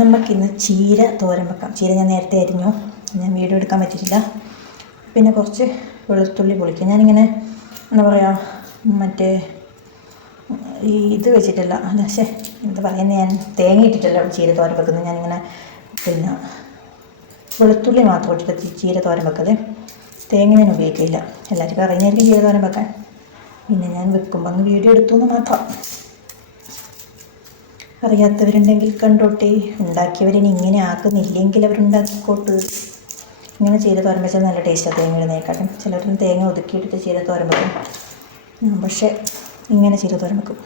നമുക്കിന്ന് ചീര തോരൻ വെക്കാം. ചീര ഞാൻ നേരത്തെ അരിഞ്ഞു, ഞാൻ വീഡിയോ എടുക്കാൻ പറ്റിയിട്ടില്ല. പിന്നെ കുറച്ച് വെളുത്തുള്ളി പൊളിക്കാം. ഞാനിങ്ങനെ എന്താ പറയുക, മറ്റേ ഇത് വെച്ചിട്ടല്ല, അല്ല പക്ഷേ എന്താ പറയുന്നത്, ഞാൻ തേങ്ങ ഇട്ടിട്ടല്ല ചീര തോരൻ വെക്കുന്നത്. ഞാനിങ്ങനെ പിന്നെ വെളുത്തുള്ളി മാത്രം ഇട്ടിട്ട് ചീര തോരൻ വെക്കുന്നത്. തേങ്ങ ഞാൻ ഉപയോഗിക്കില്ല. എല്ലാവർക്കും അറിയുന്നതായിരിക്കും ചീര തോരൻ വെക്കാൻ. പിന്നെ ഞാൻ വെക്കുമ്പോൾ അങ്ങ് വീഡിയോ എടുത്തു എന്ന് മാത്രം. അറിയാത്തവരുണ്ടെങ്കിൽ കണ്ടോട്ടെ, ഉണ്ടാക്കിയവരിനി ഇങ്ങനെ ആക്കുന്നില്ലെങ്കിൽ അവരുണ്ടാക്കിക്കോട്ട്. ഇങ്ങനെ ചീര തോരൻ വെച്ചാൽ നല്ല ടേസ്റ്റാണ് തേങ്ങ ഇടുന്നതിനെക്കാട്ടും. ചിലരും തേങ്ങ ഒതുക്കിയിട്ടിട്ട് ചീര തോരൻ വെക്കും, പക്ഷേ ഇങ്ങനെ ചീര തോരൻ വെക്കും.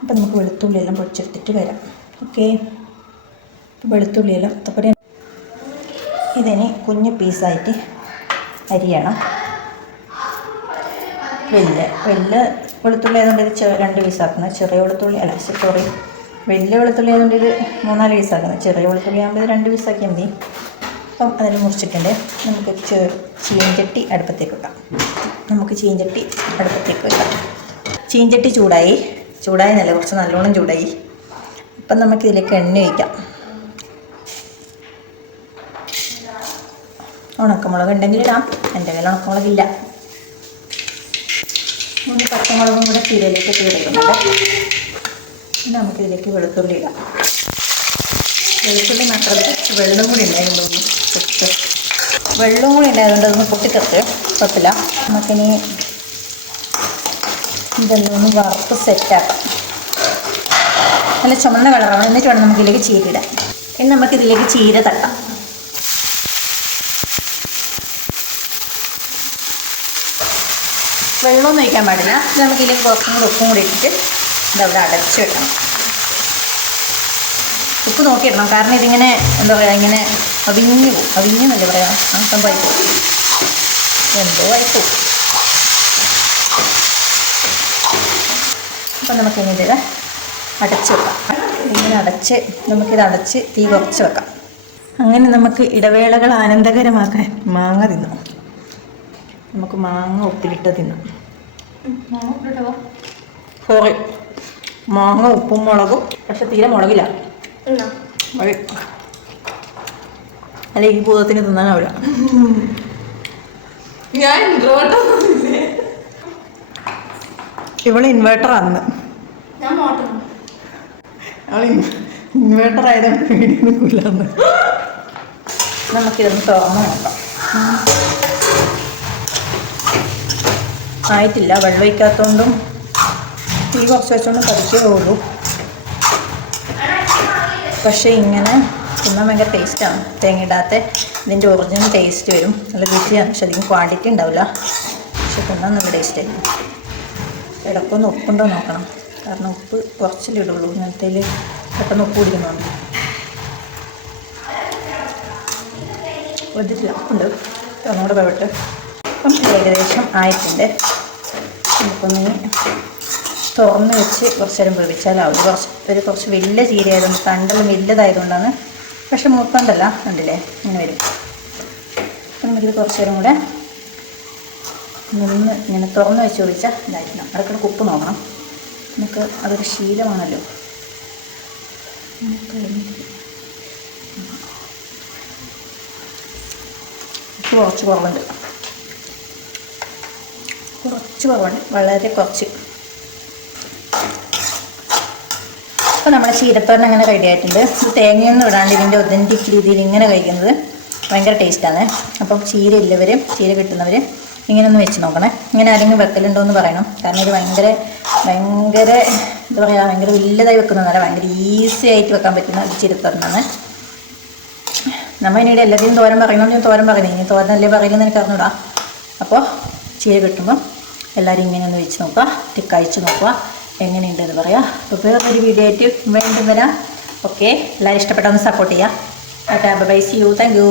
അപ്പം നമുക്ക് വെളുത്തുള്ളിയെല്ലാം പൊടിച്ചെടുത്തിട്ട് വരാം. ഓക്കെ, വെളുത്തുള്ളിയെല്ലാം തപ്പടി ഇതിന് കുഞ്ഞു പീസായിട്ട് അരിയണം. വലിയ വെളുത്തുള്ളി ആയതുകൊണ്ട് ഇത് 2 പീസാക്കുന്നത്. ചെറിയ വെളുത്തുള്ളി അല്ല, സോറി, വലിയ വെളുത്തുള്ളി ആയതുകൊണ്ട് ഇത് 3-4 പീസാക്കുന്നത്. ചെറിയ വെളുത്തുള്ളി ആകുമ്പോൾ ഇത് 2 പീസാക്കിയാൽ മതി. അപ്പം അതിൽ മുറിച്ചിട്ടുണ്ട്. നമുക്ക് ചീഞ്ചട്ടി അടുപ്പത്തേക്ക് വെക്കാം. ചീഞ്ചട്ടി ചൂടായി നല്ല കുറച്ച് നല്ലോണം ചൂടായി. അപ്പം നമുക്കിതിലേക്ക് എണ്ണ ഒഴിക്കാം. ഉണക്കമുളക് ഉണ്ടെങ്കിൽ ഇടാം, എൻ്റെ കയ്യിൽ ഉണക്കമുളകില്ല. 3 പച്ചമുളകും കൂടെ ചീരയിലേക്ക് കീറിയിടുന്നുണ്ട്. പിന്നെ നമുക്കിതിലേക്ക് വെളുത്തുള്ളി ഇടാം. വെളുത്തുള്ളി മാത്രമല്ല, വെള്ളം കൂടി ഉണ്ടായതുകൊണ്ട് അതൊന്ന് പൊട്ടിക്കത്ത് കുഴപ്പമില്ല. നമുക്കിനി ഇതെല്ലാം ഒന്ന് വറുത്ത് സെറ്റാക്കാം. നല്ല ചുമന്ന കളറാണ്. എന്നിട്ട് വേണം നമുക്കിതിലേക്ക് ചീര ഇടാം. ഇനി നമുക്കിതിലേക്ക് ചീര തട്ടാം. വെള്ളമൊന്നും ഒഴിക്കാൻ പാടില്ല. ഇത് നമുക്കിതിലേക്ക് കുറച്ചും കൂടി ഉപ്പും കൂടി ഇട്ടിട്ട് ഇതവിടെ അടച്ച് വെക്കണം. ഉപ്പ് നോക്കിയിടണം, കാരണം ഇതിങ്ങനെ എന്താ പറയുക, ഇങ്ങനെ അവിഞ്ഞെന്നല്ലേ പറയാ, ആ സംഭവമായി പോകും, എന്തോ ആയിപ്പോവും. അപ്പം നമുക്കിനി ഇത് അടച്ച് വെക്കാം. ഇങ്ങനെ നമുക്കിത് അടച്ച് തീ കുറച്ച് വെക്കാം. അങ്ങനെ നമുക്ക് ഇടവേളകൾ ആനന്ദകരമാക്കാൻ മാങ്ങ തിന്നാം. നമുക്ക് മാങ്ങ ഉപ്പിലിട്ട് തിന്നാം. സോറി, മാങ്ങ ഉപ്പും മുളകും, പക്ഷെ തീരെ മുളകില്ല. അല്ല, ഈ ഭൂതത്തിന് തിന്നാനാവില്ല. ഇവള് ഇൻവേർട്ടറാണ്. അവൾ ഇൻവേർട്ടർ ആയതുകൊണ്ട് പേടി നിൽക്കില്ലാന്ന്. നമുക്കിതൊന്ന് തുറന്ന് നോക്കാം. ആയിട്ടില്ല, വെള്ളം ഒഴിക്കാത്തതുകൊണ്ടും തീ കുറച്ച് വെച്ചുകൊണ്ടും പതുക്കേ ഉള്ളൂ. പക്ഷേ ഇങ്ങനെ തിന്നാൻ ഭയങ്കര ടേസ്റ്റാണ്. തേങ്ങ ഇടാത്ത ഇതിൻ്റെ ഒറിജിനൽ ടേസ്റ്റ് വരും. നല്ല രുചിയാണ്. പക്ഷെ അധികം ക്വാണ്ടിറ്റി ഉണ്ടാവില്ല, പക്ഷെ തിന്നാൻ നല്ല ടേസ്റ്റായിരിക്കും. ഇടയ്ക്കൊന്ന് ഉപ്പുണ്ടോ നോക്കണം, കാരണം ഉപ്പ് കുറച്ചിലിടുള്ളൂ. ഇങ്ങനത്തേൽ പെട്ടെന്ന് ഉപ്പ് പിടിക്കുന്നുണ്ട്. വെച്ചിട്ടില്ല, ഉണ്ട്. ഒന്നുകൂടെ വേവട്ടെ. അപ്പം ഏകദേശം ആയിട്ടുണ്ട്. നമുക്കൊന്ന് തുറന്ന് വെച്ച് കുറച്ച് നേരം വേവിച്ചാലാവും. കുറച്ച് വലിയ ചീര ആയതുകൊണ്ട്, തണ്ടെല്ലാം വലുതായതുകൊണ്ടാണ്. പക്ഷെ മൂക്കണ്ടല്ല, കണ്ടില്ലേ, ഇങ്ങനെ വരും. അപ്പം നമുക്കിത് കുറച്ച് നേരം കൂടെ ഇങ്ങനെ തുറന്ന് വെച്ച് ഒഴിച്ചാൽ ഇതായിരിക്കണം. ഇടയ്ക്കിടയ്ക്ക് ഉപ്പ് നോക്കണം. നമുക്ക് അതൊരു ശീലമാണല്ലോ. ഉപ്പ് കുറച്ച് കുറവുണ്ട്, വളരെ കുറച്ച്. അപ്പോൾ നമ്മുടെ ചീരത്തോരൻ അങ്ങനെ റെഡി ആയിട്ടുണ്ട്. തേങ്ങയൊന്നും ഇടാണ്ട് ഇതിൻ്റെ ഒതൻറ്റിക് രീതിയിൽ ഇങ്ങനെ കഴിക്കുന്നത് ഭയങ്കര ടേസ്റ്റാണ്. അപ്പം ചീര കിട്ടുന്നവർ ഇങ്ങനെ ഒന്ന് വെച്ച് നോക്കണേ. ഇങ്ങനെ ആരെങ്കിലും വെക്കലുണ്ടോ എന്ന് പറയണം, കാരണം ഇത് ഭയങ്കര എന്താ പറയുക, ഭയങ്കര വലുതായി വെക്കുന്നതല്ല, ഭയങ്കര ഈസി ആയിട്ട് വെക്കാൻ പറ്റുന്ന ഒരു ചീരത്തോരനാണ്. നമ്മൾ ഇനിയുടെ എല്ലാത്തിനും തോരൻ പറയണമെന്ന് ഞാൻ തോരൻ പറയുന്നത്, ഇനി തോരനല്ലേ പറയുന്നത് എനിക്ക് അറിഞ്ഞൂടാ. അപ്പോൾ ചീര കിട്ടുമ്പോൾ എല്ലാവരും ഇങ്ങനെ ഒന്ന് വെച്ച് നോക്കുക, കഴിച്ച് നോക്കുക, എങ്ങനെയുണ്ടെന്ന് പറയാം. അപ്പോൾ വേറൊരു വീഡിയോ ആയിട്ട് വീണ്ടും വരാം. ഓക്കെ, എല്ലാവരും ഇഷ്ടപ്പെട്ടൊന്ന് സപ്പോർട്ട് ചെയ്യുക. Bye, see you, thank U.